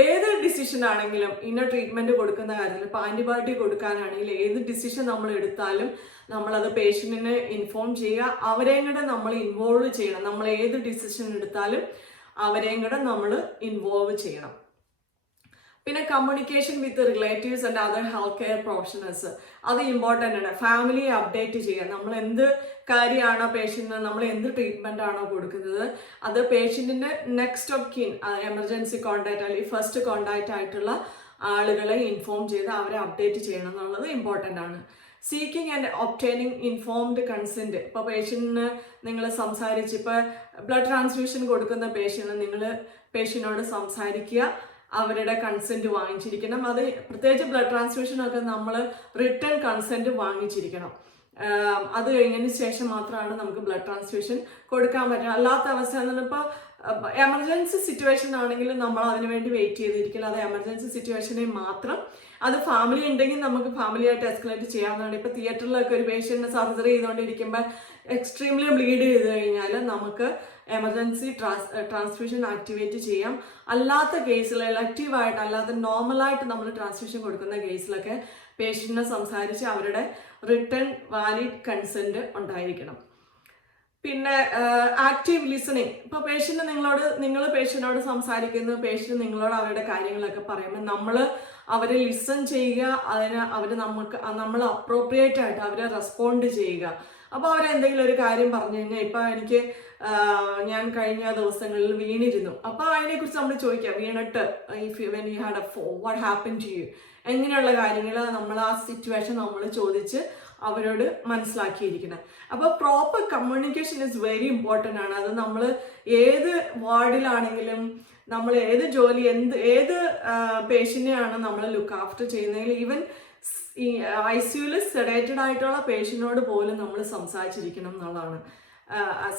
ഏത് ഡിസിഷൻ ആണെങ്കിലും, ഇന്ന ട്രീറ്റ്മെൻറ്റ് കൊടുക്കുന്ന കാര്യത്തിൽ, ഇപ്പോൾ ആൻറ്റിബയോട്ടിക് കൊടുക്കാനാണെങ്കിൽ ഏത് ഡിസിഷൻ നമ്മൾ എടുത്താലും നമ്മളത് പേഷ്യൻറ്റിനെ ഇൻഫോം ചെയ്യുക. അവരെയും കൂടെ നമ്മൾ ഇൻവോൾവ് ചെയ്യണം. നമ്മൾ ഏത് ഡിസിഷൻ എടുത്താലും അവരെയും കൂടെ നമ്മൾ ഇൻവോൾവ് ചെയ്യണം. പിന്നെ communication with relatives and other health care professionals, അത് ഇമ്പോർട്ടൻ്റ് ആണ്. ഫാമിലിയെ അപ്ഡേറ്റ് ചെയ്യുക. നമ്മൾ എന്ത് കാര്യമാണോ പേഷ്യൻറ്റിന്, നമ്മൾ എന്ത് ട്രീറ്റ്മെൻ്റ് ആണോ കൊടുക്കുന്നത്, അത് പേഷ്യൻറ്റിൻ്റെ next of kin, emergency contact അല്ലെങ്കിൽ ഫസ്റ്റ് കോൺടാക്റ്റ് ആയിട്ടുള്ള ആളുകളെ ഇൻഫോം ചെയ്ത് അവരെ അപ്ഡേറ്റ് ചെയ്യണം എന്നുള്ളത് ഇമ്പോർട്ടൻ്റ് ആണ്. Seeking and obtaining informed consent. ഇപ്പോൾ പേഷ്യൻറ്റിന് നിങ്ങൾ സംസാരിച്ച്, ഇപ്പോൾ ബ്ലഡ് ട്രാൻസ്ഫ്യൂഷൻ കൊടുക്കുന്ന നിങ്ങൾ പേഷ്യനോട് സംസാരിക്കുക, അവരുടെ കൺസെൻറ്റ് വാങ്ങിച്ചിരിക്കണം. അത് പ്രത്യേകിച്ച് ബ്ലഡ് ട്രാൻസ്ഫ്യൂഷനൊക്കെ നമ്മൾ റിട്ടേൺ കൺസെൻറ്റ് വാങ്ങിച്ചിരിക്കണം. അത് കഴിഞ്ഞതിന് ശേഷം മാത്രമാണ് നമുക്ക് ബ്ലഡ് ട്രാൻസ്ഫ്യൂഷൻ കൊടുക്കാൻ പറ്റുക. അല്ലാത്ത അവസ്ഥ എന്ന് പറഞ്ഞാൽ ഇപ്പോൾ എമർജൻസി സിറ്റുവേഷൻ ആണെങ്കിലും നമ്മൾ അതിനു വേണ്ടി വെയിറ്റ് ചെയ്തിരിക്കില്ല. അത് എമർജൻസി സിറ്റുവേഷനിൽ മാത്രം അത് ഫാമിലി ഉണ്ടെങ്കിൽ നമുക്ക് ഫാമിലിയായിട്ട് എസ്കലേറ്റ് ചെയ്യാവുന്നതാണ്. ഇപ്പോൾ തിയേറ്ററിലൊക്കെ ഒരു പേഷ്യൻറ്റിന് സർജറി ചെയ്തുകൊണ്ടിരിക്കുമ്പോൾ എക്സ്ട്രീംലി ബ്ലീഡ് ചെയ്ത് കഴിഞ്ഞാൽ നമുക്ക് എമർജൻസി ട്രാൻസ്ഫ്യൂഷൻ ആക്ടിവേറ്റ് ചെയ്യാം. അല്ലാത്ത കേസിൽ എലക്റ്റീവായിട്ട് അല്ലാത്ത നോർമലായിട്ട് നമ്മൾ ട്രാൻസ്ഫ്യൂഷൻ കൊടുക്കുന്ന കേസിലൊക്കെ പേഷ്യൻറ്റിനെ സംസാരിച്ച് അവരുടെ റിട്ടേൺ വാലിഡ് കൺസെൻറ്റ് ഉണ്ടായിരിക്കണം. പിന്നെ ആക്റ്റീവ് ലിസണിങ്. ഇപ്പോൾ നിങ്ങൾ പേഷ്യൻറ്റിനോട് സംസാരിക്കുന്നു, പേഷ്യൻറ്റ് നിങ്ങളോട് അവരുടെ കാര്യങ്ങളൊക്കെ പറയുമ്പോൾ നമ്മൾ അവരെ ലിസൺ ചെയ്യുക, നമ്മൾ അപ്രോപ്രിയേറ്റ് ആയിട്ട് അവരെ റെസ്പോണ്ട് ചെയ്യുക. അപ്പോൾ അവരെന്തെങ്കിലും ഒരു കാര്യം പറഞ്ഞു കഴിഞ്ഞാൽ, ഇപ്പം എനിക്ക് ഞാൻ കഴിഞ്ഞ ദിവസങ്ങളിൽ വീണിരുന്നു, അപ്പോൾ അതിനെക്കുറിച്ച് നമ്മൾ ചോദിക്കാം, വീണിട്ട് when you had what happen to you, എങ്ങനെയുള്ള കാര്യങ്ങൾ നമ്മൾ ആ സിറ്റുവേഷൻ നമ്മൾ ചോദിച്ച് അവരോട് മനസ്സിലാക്കിയിരിക്കണം. അപ്പോൾ proper communication is very important ആണ്. അത് നമ്മൾ ഏത് വാർഡിലാണെങ്കിലും നമ്മൾ ഏത് ജോലി ഏത് പേഷ്യൻ്റിനെയാണ് നമ്മൾ ലുക്ക് ആഫ്റ്റർ ചെയ്യുന്നതിൽ, ഈവൻ ഈ ICUവിൽ സെഡേറ്റഡ് ആയിട്ടുള്ള പേഷ്യൻറ്റിനോട് പോലും നമ്മൾ സംസാരിച്ചിരിക്കണം എന്നുള്ളതാണ്.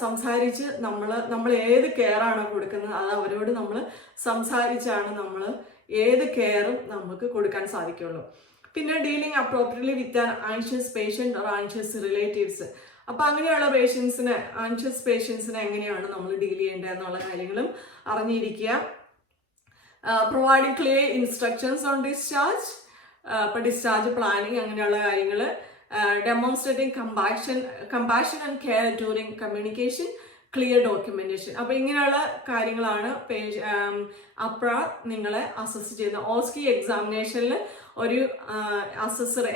സംസാരിച്ച് നമ്മൾ ഏത് കെയറാണ് കൊടുക്കുന്നത് അത് അവരോട് നമ്മൾ സംസാരിച്ചാണ് നമ്മൾ ഏത് കെയറും നമുക്ക് കൊടുക്കാൻ സാധിക്കുള്ളൂ. പിന്നെ dealing appropriately with an anxious patient or anxious relatives. അപ്പോൾ അങ്ങനെയുള്ള ആൻഷ്യസ് പേഷ്യൻസിനെ എങ്ങനെയാണ് നമ്മൾ ഡീൽ ചെയ്യേണ്ടത് എന്നുള്ള കാര്യങ്ങളും അറിഞ്ഞിരിക്കുക. Providing clear instructions on discharge, ഇപ്പോൾ ഡിസ്ചാർജ് പ്ലാനിങ് അങ്ങനെയുള്ള കാര്യങ്ങൾ. Demonstrating compassion and care during communication, clear documentation. അപ്പോൾ ഇങ്ങനെയുള്ള കാര്യങ്ങളാണ് അപ്ര നിങ്ങളെ അസസ് ചെയ്യുന്നത്. ഓസ്കി എക്സാമിനേഷനിൽ ഒരു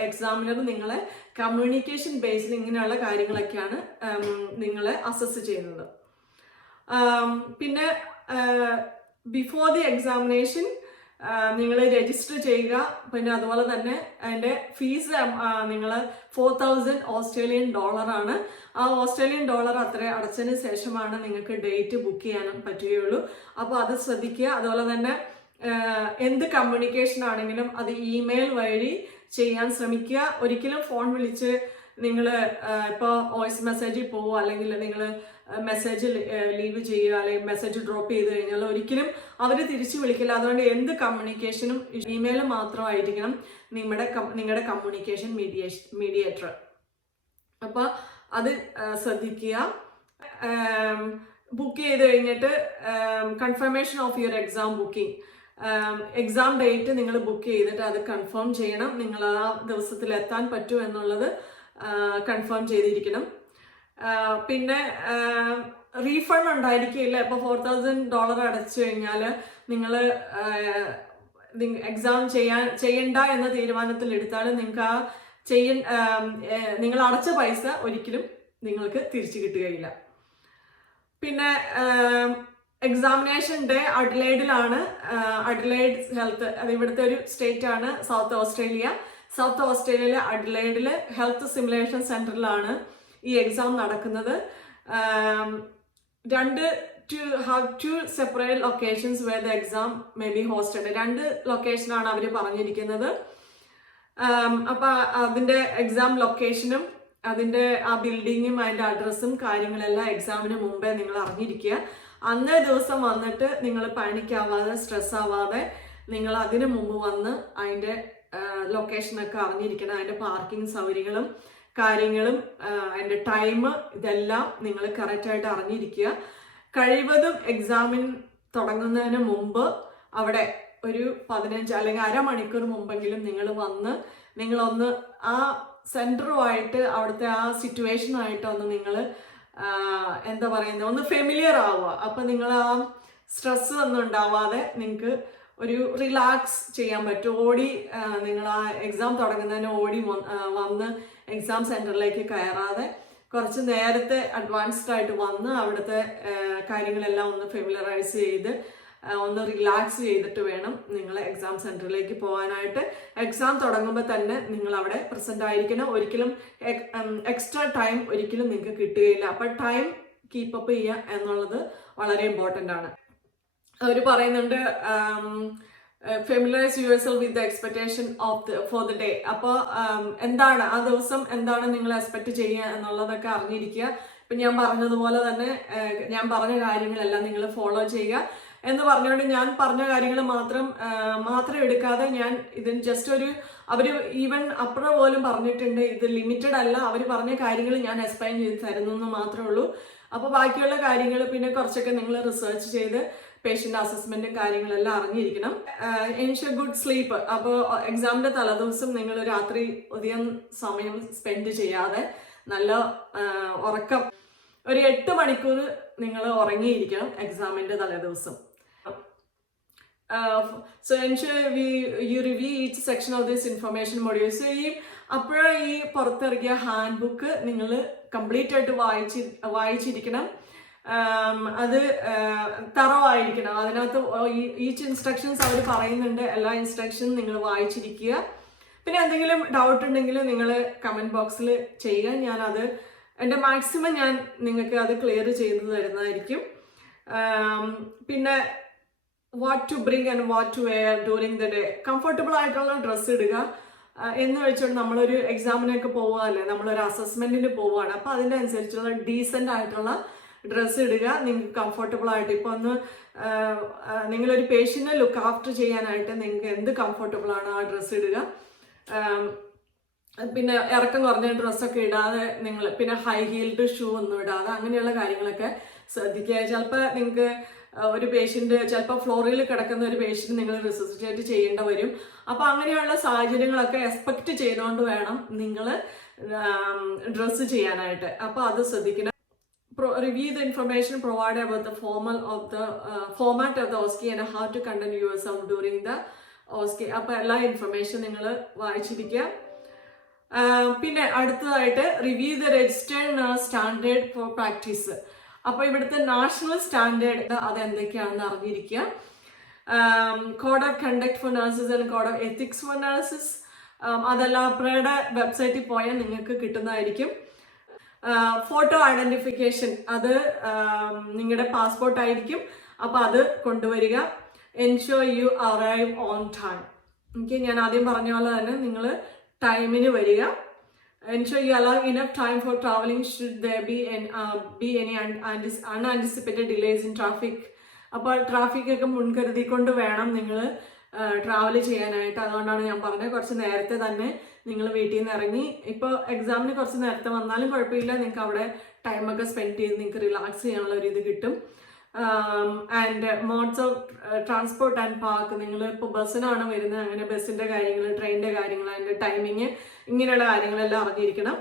എക്സാമിനർ നിങ്ങളെ കമ്മ്യൂണിക്കേഷൻ ബേസിൽ ഇങ്ങനെയുള്ള കാര്യങ്ങളൊക്കെയാണ് നിങ്ങളെ അസസ് ചെയ്യുന്നത്. പിന്നെ ബിഫോർ ദി എക്സാമിനേഷൻ നിങ്ങൾ രജിസ്റ്റർ ചെയ്യുക. പിന്നെ അതുപോലെ തന്നെ അതിൻ്റെ ഫീസ് നിങ്ങൾ $4,000 ആണ്. ആ $4,000 അത്ര അടച്ചതിന് ശേഷമാണ് നിങ്ങൾക്ക് ഡേറ്റ് ബുക്ക് ചെയ്യാനും പറ്റുകയുള്ളൂ. അപ്പോൾ അത് ശ്രദ്ധിക്കുക. അതുപോലെ തന്നെ എന്ത് കമ്മ്യൂണിക്കേഷൻ ആണെങ്കിലും അത് ഇമെയിൽ വഴി ചെയ്യാൻ ശ്രമിക്കുക. ഒരിക്കലും ഫോൺ വിളിച്ച് നിങ്ങൾ ഇപ്പോൾ വോയിസ് മെസ്സേജിൽ പോവുക, അല്ലെങ്കിൽ നിങ്ങൾ മെസ്സേജ് ലീവ് ചെയ്യുക, അല്ലെങ്കിൽ മെസ്സേജ് ഡ്രോപ്പ് ചെയ്ത് കഴിഞ്ഞാൽ ഒരിക്കലും അവർ തിരിച്ചു വിളിക്കില്ല. അതുകൊണ്ട് എന്ത് കമ്മ്യൂണിക്കേഷനും ഇമെയിൽ മാത്രമായിരിക്കണം നിങ്ങളുടെ കമ്മ്യൂണിക്കേഷൻ മീഡിയേറ്റർ. അപ്പോൾ അത് ശ്രദ്ധിക്കുക. ബുക്ക് ചെയ്ത് കഴിഞ്ഞിട്ട് confirmation of your exam booking, exam date നിങ്ങൾ ബുക്ക് ചെയ്തിട്ട് അത് കൺഫേം ചെയ്യണം. നിങ്ങൾ ആ ദിവസത്തിൽ എത്താൻ പറ്റുമോ എന്നുള്ളത് കൺഫേം ചെയ്തിരിക്കണം. പിന്നെ റീഫണ്ട് ഉണ്ടായിരിക്കില്ല. ഇപ്പോൾ $4,000 അടച്ചു കഴിഞ്ഞാൽ നിങ്ങൾ എക്സാം ചെയ്യണ്ട എന്ന തീരുമാനത്തിൽ എടുത്താൽ നിങ്ങൾക്ക് നിങ്ങൾ അടച്ച പൈസ ഒരിക്കലും നിങ്ങൾക്ക് തിരിച്ചു കിട്ടുകയില്ല. പിന്നെ എക്സാമിനേഷൻ ഡേ അഡ്ലൈഡിലാണ്. അഡ്ലൈഡ് ഹെൽത്ത്, അത് ഇവിടുത്തെ ഒരു സ്റ്റേറ്റ് ആണ്, സൗത്ത് ഓസ്ട്രേലിയയിലെ അഡ്ലൈഡിലെ ഹെൽത്ത് സിമുലേഷൻ സെന്ററിലാണ് ഈ എക്സാം നടക്കുന്നത്. two separate locations where the exam may be hosted. 2 ലൊക്കേഷനാണ് അവർ പറഞ്ഞിരിക്കുന്നത്. അപ്പോൾ അതിൻ്റെ എക്സാം ലൊക്കേഷനും അതിൻ്റെ ആ ബിൽഡിങ്ങും അതിൻ്റെ അഡ്രസ്സും കാര്യങ്ങളെല്ലാം എക്സാമിന് മുമ്പേ നിങ്ങൾ അറിഞ്ഞിരിക്കുക. അന്നേ ദിവസം വന്നിട്ട് നിങ്ങൾ പാനിക്കാവാതെ സ്ട്രെസ് ആവാതെ നിങ്ങൾ അതിന് മുമ്പ് വന്ന് അതിൻ്റെ ലൊക്കേഷനൊക്കെ അറിഞ്ഞിരിക്കണം. അതിൻ്റെ പാർക്കിംഗ് സൗകര്യങ്ങളും കാര്യങ്ങളും അതിൻ്റെ ടൈം ഇതെല്ലാം നിങ്ങൾ കറക്റ്റായിട്ട് അറിഞ്ഞിരിക്കുക. കഴിവതും എക്സാമിൻ തുടങ്ങുന്നതിന് മുമ്പ് അവിടെ ഒരു 15 അല്ലെങ്കിൽ അരമണിക്കൂർ മുമ്പെങ്കിലും നിങ്ങളൊന്ന് ആ സെൻറ്ററുമായിട്ട് അവിടുത്തെ ആ സിറ്റുവേഷനുമായിട്ട് നിങ്ങൾ എന്താ പറയുന്നത്, ഒന്ന് ഫെമിലിയർ ആവുക. അപ്പം നിങ്ങൾ ആ സ്ട്രെസ് ഒന്നും ഉണ്ടാവാതെ നിങ്ങൾക്ക് ഒരു റിലാക്സ് ചെയ്യാൻ പറ്റും. നിങ്ങൾ ആ എക്സാം തുടങ്ങുന്നതിന് വന്ന് എക്സാം സെൻറ്ററിലേക്ക് കയറാതെ കുറച്ച് നേരത്തെ അഡ്വാൻസ്ഡ് ആയിട്ട് വന്ന് അവിടുത്തെ കാര്യങ്ങളെല്ലാം ഒന്ന് ഫെമിലറൈസ് ചെയ്ത് ഒന്ന് റിലാക്സ് ചെയ്തിട്ട് വേണം നിങ്ങൾ എക്സാം സെൻറ്ററിലേക്ക് പോകാനായിട്ട്. എക്സാം തുടങ്ങുമ്പോൾ തന്നെ നിങ്ങൾ അവിടെ പ്രസൻ്റ് ആയിരിക്കണം. ഒരിക്കലും എക്സ്ട്രാ ടൈം ഒരിക്കലും നിങ്ങൾക്ക് കിട്ടുകയില്ല. അപ്പം ടൈം കീപ്പപ്പ് ചെയ്യുക എന്നുള്ളത് വളരെ ഇമ്പോർട്ടൻ്റ് ആണ്. അവർ പറയുന്നുണ്ട് familiarise yourself with the expectation for the day. അപ്പോൾ എന്താണ് ആ ദിവസം, എന്താണ് നിങ്ങൾ എക്സ്പെക്ട് ചെയ്യുക എന്നുള്ളതൊക്കെ അറിഞ്ഞിരിക്കുക. ഇപ്പം ഞാൻ പറഞ്ഞതുപോലെ തന്നെ ഞാൻ പറഞ്ഞ കാര്യങ്ങളെല്ലാം നിങ്ങൾ ഫോളോ ചെയ്യുക. എന്ന് പറഞ്ഞുകൊണ്ട് ഞാൻ പറഞ്ഞ കാര്യങ്ങൾ മാത്രം എടുക്കാതെ ഞാൻ ഇതിന് ജസ്റ്റ് അവർ ഈവൻ അപ്പുറം പോലും പറഞ്ഞിട്ടുണ്ട്, ഇത് ലിമിറ്റഡ് അല്ല, അവർ പറഞ്ഞ കാര്യങ്ങൾ ഞാൻ എക്സ്പ്ലെയിൻ ചെയ്ത് തരുന്നു എന്ന് മാത്രമേ ഉള്ളൂ. അപ്പോൾ ബാക്കിയുള്ള കാര്യങ്ങൾ പിന്നെ കുറച്ചൊക്കെ നിങ്ങൾ റിസർച്ച് ചെയ്ത് പേഷ്യൻ്റ് അസസ്മെൻറ്റും കാര്യങ്ങളെല്ലാം അറിഞ്ഞിരിക്കണം. Ensure good sleep. അപ്പോൾ എക്സാമിൻ്റെ തലേദിവസം നിങ്ങൾ രാത്രി അധികം സമയം സ്പെൻഡ് ചെയ്യാതെ നല്ല ഉറക്കം, ഒരു 8 മണിക്കൂർ നിങ്ങൾ ഉറങ്ങിയിരിക്കണം എക്സാമിൻ്റെ തലേദിവസം. So ensure you review each section of this information module. So ഈ പുറത്തിറങ്ങിയ ഹാൻഡ് ബുക്ക് നിങ്ങൾ കംപ്ലീറ്റ് ആയിട്ട് വായിച്ചിരിക്കണം. അത് തറവായിരിക്കണം. അതിനകത്ത് ഈച്ച് ഇൻസ്ട്രക്ഷൻസ് അവർ പറയുന്നുണ്ട്, എല്ലാ ഇൻസ്ട്രക്ഷനും നിങ്ങൾ വായിച്ചിരിക്കുക. പിന്നെ എന്തെങ്കിലും ഡൗട്ട് ഉണ്ടെങ്കിൽ നിങ്ങൾ കമൻറ്റ് ബോക്സിൽ ചെയ്യുക. ഞാനത് എൻ്റെ മാക്സിമം ഞാൻ നിങ്ങൾക്ക് അത് ക്ലിയർ ചെയ്ത് തരുന്നതായിരിക്കും. പിന്നെ what to bring and what to wear during the day. Comfortable ആയിട്ടുള്ള ഡ്രസ്സ് ഇടുക എന്ന് വെച്ചുകൊണ്ട് നമ്മളൊരു എക്സാമിനൊക്കെ പോവുകയല്ലേ, നമ്മളൊരു അസസ്മെൻറ്റിന് പോവുകയാണ്. അപ്പോൾ അതിൻ്റെ അനുസരിച്ചുള്ള ഡീസൻ്റ് ആയിട്ടുള്ള ഡ്രസ്സ് ഇടുക. നിങ്ങൾക്ക് കംഫർട്ടബിൾ ആയിട്ട് ഇപ്പോൾ നിങ്ങളൊരു പേഷ്യൻറ്റിനെ ലുക്ക് ആഫ്റ്റർ ചെയ്യാനായിട്ട് നിങ്ങൾക്ക് എന്ത് കംഫർട്ടബിൾ ആണ് ആ ഡ്രസ്സ് ഇടുക. പിന്നെ ഇറക്കം കുറഞ്ഞ ഡ്രസ്സൊക്കെ ഇടാതെ നിങ്ങൾ, പിന്നെ ഹൈ ഹീൽഡ് ഷൂ ഒന്നും ഇടാതെ, അങ്ങനെയുള്ള കാര്യങ്ങളൊക്കെ ശ്രദ്ധിക്കുക. ചിലപ്പോൾ നിങ്ങൾക്ക് ഒരു പേഷ്യൻ്റ്, ചിലപ്പോൾ ഫ്ലോറിൽ കിടക്കുന്ന ഒരു പേഷ്യൻ്റ് നിങ്ങൾ റിസസിറ്റേറ്റ് ചെയ്യേണ്ടി വരും. അപ്പോൾ അങ്ങനെയുള്ള സാഹചര്യങ്ങളൊക്കെ എക്സ്പെക്റ്റ് ചെയ്തുകൊണ്ട് വേണം നിങ്ങൾ ഡ്രസ്സ് ചെയ്യാനായിട്ട്. അപ്പോൾ അത് ശ്രദ്ധിക്കണം. Review the information provided about the format of the OSCE and how to conduct yourself during the OSCE. അപ്പോൾ എല്ലാ ഇൻഫർമേഷൻ നിങ്ങൾ വായിച്ചിരിക്കുക. പിന്നെ അടുത്തതായിട്ട് review the registered nurse standard for practice. അപ്പോൾ ഇവിടുത്തെ നാഷണൽ സ്റ്റാൻഡേർഡ് അതെന്തൊക്കെയാണെന്ന് അറിഞ്ഞിരിക്കുക. Code of conduct for nurses and code of ethics for nurses. അതെല്ലാം അവരുടെ വെബ്സൈറ്റിൽ പോയാൽ നിങ്ങൾക്ക് കിട്ടുന്നതായിരിക്കും. ഫോട്ടോ ഐഡന്റിഫിക്കേഷൻ, അത് നിങ്ങളുടെ പാസ്പോർട്ട് ആയിരിക്കും. അപ്പോൾ അത് കൊണ്ടുവരിക. Ensure you arrive on time. ഞാൻ ആദ്യം പറഞ്ഞ പോലെ തന്നെ നിങ്ങൾ ടൈമിന് വരിക. Ensure you allow enough time for traveling should there be any unanticipated delays in traffic. അപ്പോൾ ട്രാഫിക്കൊക്കെ മുൻകരുതിക്കൊണ്ട് വേണം നിങ്ങൾ ട്രാവൽ ചെയ്യാനായിട്ട്. അതുകൊണ്ടാണ് ഞാൻ പറഞ്ഞത് കുറച്ച് നേരത്തെ തന്നെ നിങ്ങൾ വീട്ടിൽ നിന്ന് ഇറങ്ങി. ഇപ്പോൾ എക്സാമിന് കുറച്ച് നേരത്തെ വന്നാലും കുഴപ്പമില്ല, നിങ്ങൾക്ക് അവിടെ ടൈമൊക്കെ സ്പെൻഡ് ചെയ്ത് നിങ്ങൾക്ക് റിലാക്സ് ചെയ്യാനുള്ള ഒരു ഇത് കിട്ടും. And modes of transport and park. നിങ്ങൾ ഇപ്പോൾ ബസ്സിനാണ് വരുന്നത്, അങ്ങനെ ബസ്സിൻ്റെ കാര്യങ്ങൾ, ട്രെയിനിൻ്റെ കാര്യങ്ങൾ, അതിൻ്റെ ടൈമിങ്, ഇങ്ങനെയുള്ള കാര്യങ്ങളെല്ലാം അറിഞ്ഞിരിക്കണം.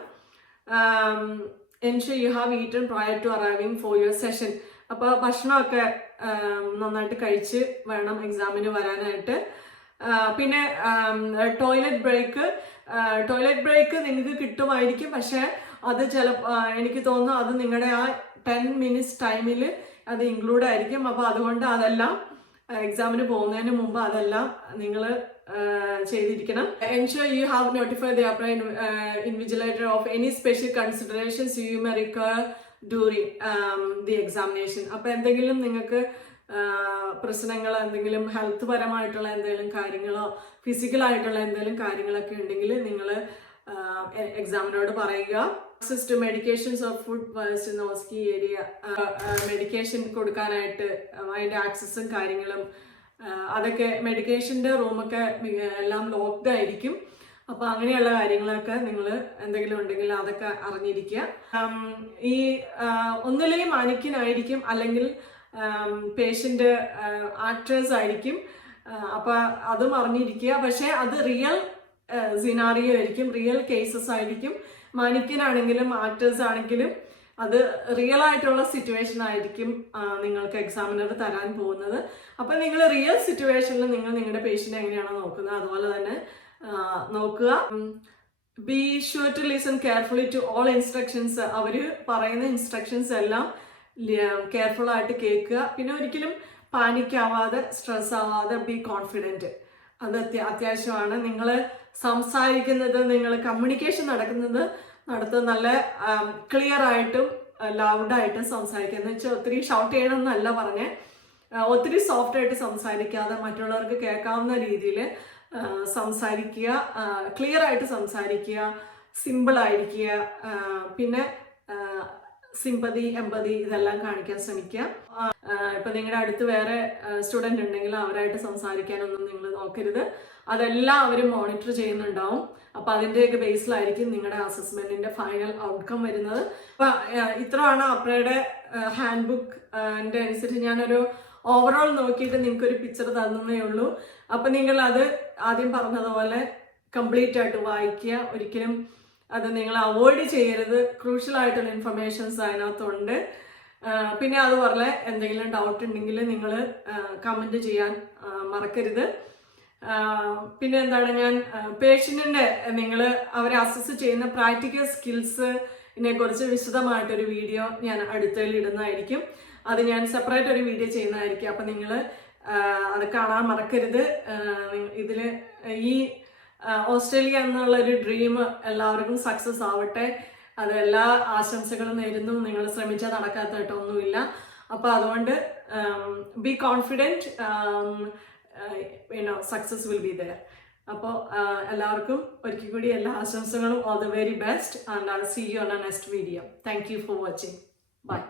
Ensure you have eaten prior to arriving for your session. അപ്പോൾ ഭക്ഷണമൊക്കെ നന്നായിട്ട് കഴിച്ച് വേണം എക്സാമിന് വരാനായിട്ട്. പിന്നെ ടോയ്ലറ്റ് ബ്രേക്ക് നിങ്ങൾക്ക് കിട്ടുമായിരിക്കും, പക്ഷേ അത് എനിക്ക് തോന്നുന്നു അത് നിങ്ങളുടെ ആ 10 minutes ടൈമിൽ അത് ഇൻക്ലൂഡ് ആയിരിക്കും. അപ്പോൾ അതുകൊണ്ട് അതെല്ലാം എക്സാമിന് പോകുന്നതിന് മുമ്പ് അതെല്ലാം നിങ്ങൾ ചെയ്തിരിക്കണം. Ensure you have notified the apply invigilator of any special considerations you may require during the examination. അപ്പോൾ എന്തെങ്കിലും നിങ്ങൾക്ക് പ്രശ്നങ്ങൾ, എന്തെങ്കിലും ഹെൽത്ത് പരമായിട്ടുള്ള എന്തെങ്കിലും കാര്യങ്ങളോ ഫിസിക്കലായിട്ടുള്ള എന്തെങ്കിലും കാര്യങ്ങളൊക്കെ ഉണ്ടെങ്കിൽ നിങ്ങൾ എക്സാമിനോട് പറയുക. Access to medications of food waste in OSCE area. Medication കൊടുക്കാനായിട്ട് അതിൻ്റെ ആക്സസും കാര്യങ്ങളും, അതൊക്കെ മെഡിക്കേഷൻ്റെ റൂമൊക്കെ എല്ലാം ലോക്ക്ഡ് ആയിരിക്കും. അപ്പോൾ അങ്ങനെയുള്ള കാര്യങ്ങളൊക്കെ നിങ്ങൾ എന്തെങ്കിലും ഉണ്ടെങ്കിൽ അതൊക്കെ അറിഞ്ഞിരിക്കുക. ഈ ഒന്നില്ലെങ്കിൽ മാനിക്കനായിരിക്കും, അല്ലെങ്കിൽ പേഷ്യൻ്റ് ആക്ടേഴ്സ് ആയിരിക്കും. അപ്പോൾ അതും അറിഞ്ഞിരിക്കുക. പക്ഷേ അത് റിയൽ സിനാറിയോ ആയിരിക്കും, റിയൽ കേസസ് ആയിരിക്കും. മാനിക്കനാണെങ്കിലും ആക്ടേഴ്സ് ആണെങ്കിലും അത് റിയൽ ആയിട്ടുള്ള സിറ്റുവേഷൻ ആയിരിക്കും നിങ്ങൾക്ക് എക്സാമിനർ തരാൻ പോകുന്നത്. അപ്പോൾ നിങ്ങൾ റിയൽ സിറ്റുവേഷനിൽ നിങ്ങൾ നിങ്ങളുടെ പേഷ്യൻ്റ് എങ്ങനെയാണോ നോക്കുന്നത് അതുപോലെ തന്നെ നോക്കുക. Be sure to listen carefully to all instructions. അവർ പറയുന്ന ഇൻസ്ട്രക്ഷൻസ് എല്ലാം കെയർഫുൾ ആയിട്ട് കേൾക്കുക. പിന്നെ ഒരിക്കലും പാനിക് ആവാതെ, സ്ട്രെസ് ആവാതെ, ബി കോൺഫിഡൻറ്റ്. അത് അത്യാവശ്യമാണ്. നിങ്ങൾ സംസാരിക്കുന്നത്, നിങ്ങൾ കമ്മ്യൂണിക്കേഷൻ നടത്തുന്നത് നല്ല ക്ലിയർ ആയിട്ടും ലൗഡായിട്ടും സംസാരിക്കുക. എന്ന് വെച്ചാൽ ഒത്തിരി ഷൗട്ട് ചെയ്യണമെന്നല്ല പറഞ്ഞേ, ഒത്തിരി സോഫ്റ്റ് ആയിട്ട് സംസാരിക്കാതെ മറ്റുള്ളവർക്ക് കേൾക്കാവുന്ന രീതിയിൽ സംസാരിക്കുക, ക്ലിയർ ആയിട്ട് സംസാരിക്കുക, സിമ്പിൾ ആയിരിക്കുക. പിന്നെ സിമ്പതി, എമ്പതി ഇതെല്ലാം കാണിക്കാൻ ശ്രമിക്കുക. ഇപ്പം നിങ്ങളുടെ അടുത്ത് വേറെ സ്റ്റുഡൻ്റ് ഉണ്ടെങ്കിൽ അവരായിട്ട് സംസാരിക്കാനൊന്നും നിങ്ങൾ നോക്കരുത്. അതെല്ലാം അവർ മോണിറ്റർ ചെയ്യുന്നുണ്ടാവും. അപ്പം അതിൻ്റെയൊക്കെ ബേസിലായിരിക്കും നിങ്ങളുടെ അസസ്മെൻറ്റിൻ്റെ ഫൈനൽ ഔട്ട്കം വരുന്നത്. അപ്പം ഇത്രയാണ് അപ്രയുടെ ഹാൻഡ് ബുക്ക്. എൻ്റെ അനുസരിച്ച് ഞാനൊരു ഓവറോൾ നോക്കിയിട്ട് നിങ്ങൾക്കൊരു പിക്ചർ തന്നേ ഉള്ളൂ. അപ്പം നിങ്ങളത് ആദ്യം പറഞ്ഞതുപോലെ കംപ്ലീറ്റ് ആയിട്ട് വായിക്കുക. ഒരിക്കലും അത് നിങ്ങൾ അവോയ്ഡ് ചെയ്യരുത്. ക്രൂഷ്യലായിട്ടുള്ള ഇൻഫർമേഷൻസ് അതിനകത്തുണ്ട്. പിന്നെ അതുപോലെ എന്തെങ്കിലും ഡൗട്ട് ഉണ്ടെങ്കിൽ നിങ്ങൾ കമൻറ്റ് ചെയ്യാൻ മറക്കരുത്. പിന്നെ എന്താണ്, ഞാൻ പേഷ്യൻറ്റിൻ്റെ നിങ്ങൾ അവരെ അസസ് ചെയ്യുന്ന പ്രാക്ടിക്കൽ സ്കിൽസിനെ കുറിച്ച് വിശദമായിട്ടൊരു വീഡിയോ ഞാൻ അടുത്തതിൽ ഇടുന്നതായിരിക്കും. അത് ഞാൻ സെപ്പറേറ്റ് ഒരു വീഡിയോ ചെയ്യുന്നതായിരിക്കും. അപ്പം നിങ്ങൾ അത് കാണാൻ മറക്കരുത്. ഇതിൽ ഈ ഓസ്ട്രേലിയ എന്നുള്ളൊരു ഡ്രീം എല്ലാവർക്കും സക്സസ് ആവട്ടെ. അത് എല്ലാ ആശംസകളും നേരുന്നു. നിങ്ങൾ ശ്രമിച്ചാൽ നടക്കാത്തതായിട്ടൊന്നുമില്ല. അപ്പോൾ അതുകൊണ്ട് be confident, success will be there. അപ്പോൾ എല്ലാവർക്കും ഒരിക്കൽ കൂടി എല്ലാ ആശംസകളും. All the very best and I will see you on a next video. Thank you for watching. By.